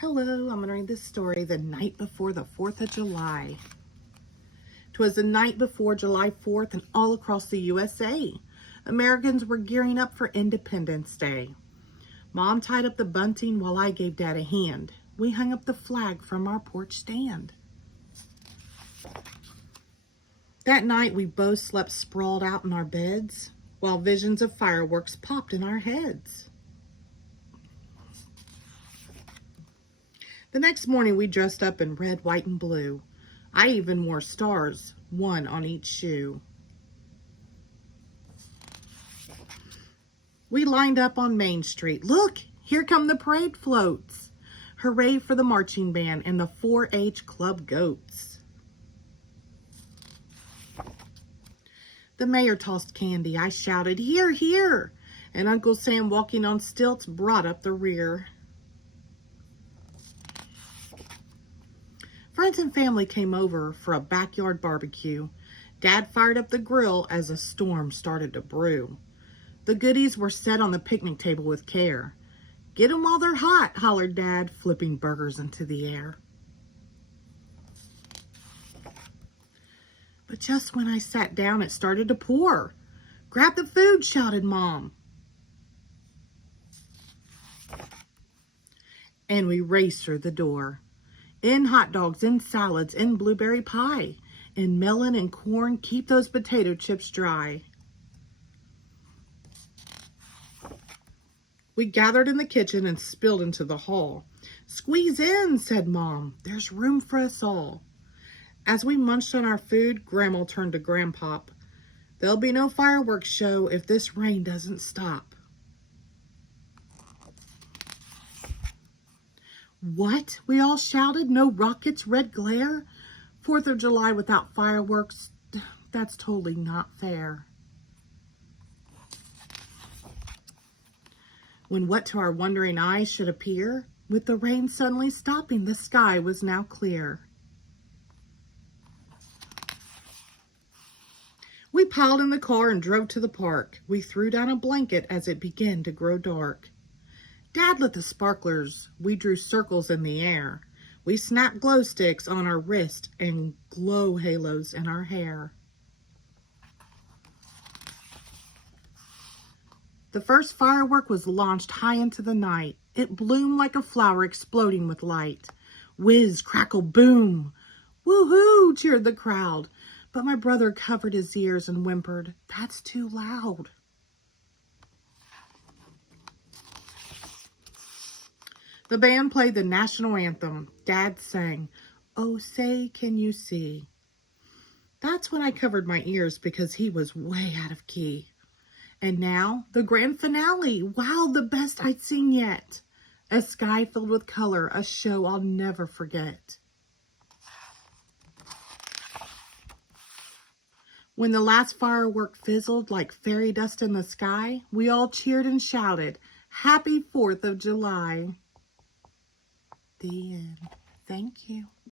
Hello, I'm going to read this story, The Night Before the 4th of July. 'Twas the night before July 4th, and all across the USA, Americans were gearing up for Independence Day. Mom tied up the bunting while I gave Dad a hand. We hung up the flag from our porch stand. That night, we both slept sprawled out in our beds, while visions of fireworks popped in our heads. The next morning, we dressed up in red, white, and blue. I even wore stars, one on each shoe. We lined up on Main Street. Look, here come the parade floats. Hooray for the marching band and the 4-H club goats. The mayor tossed candy. I shouted, "Here, here!" And Uncle Sam, walking on stilts, brought up the rear. Friends and family came over for a backyard barbecue. Dad fired up the grill as a storm started to brew. The goodies were set on the picnic table with care. "Get 'em while they're hot," hollered Dad, flipping burgers into the air. But just when I sat down, it started to pour. "Grab the food," shouted Mom. And we raced through the door. In hot dogs, in salads, in blueberry pie, in melon and corn, keep those potato chips dry. We gathered in the kitchen and spilled into the hall. "Squeeze in," said Mom. "There's room for us all." As we munched on our food, Grandma turned to Grandpop. "There'll be no fireworks show if this rain doesn't stop." "What?" we all shouted. "No rockets, red glare? 4th of July without fireworks? That's totally not fair." When what to our wondering eyes should appear, with the rain suddenly stopping, the sky was now clear. We piled in the car and drove to the park. We threw down a blanket as it began to grow dark. Dad lit the sparklers. We drew circles in the air. We snapped glow sticks on our wrist and glow halos in our hair. The first firework was launched high into the night. It bloomed like a flower exploding with light. Whiz, crackle, boom! "Woo-hoo!" cheered the crowd. But my brother covered his ears and whimpered, "That's too loud." The band played the national anthem. Dad sang, "Oh, say, can you see?" That's when I covered my ears because he was way out of key. And now, the grand finale. Wow, the best I'd seen yet. A sky filled with color, a show I'll never forget. When the last firework fizzled like fairy dust in the sky, we all cheered and shouted, "Happy 4th of July." The end. Thank you.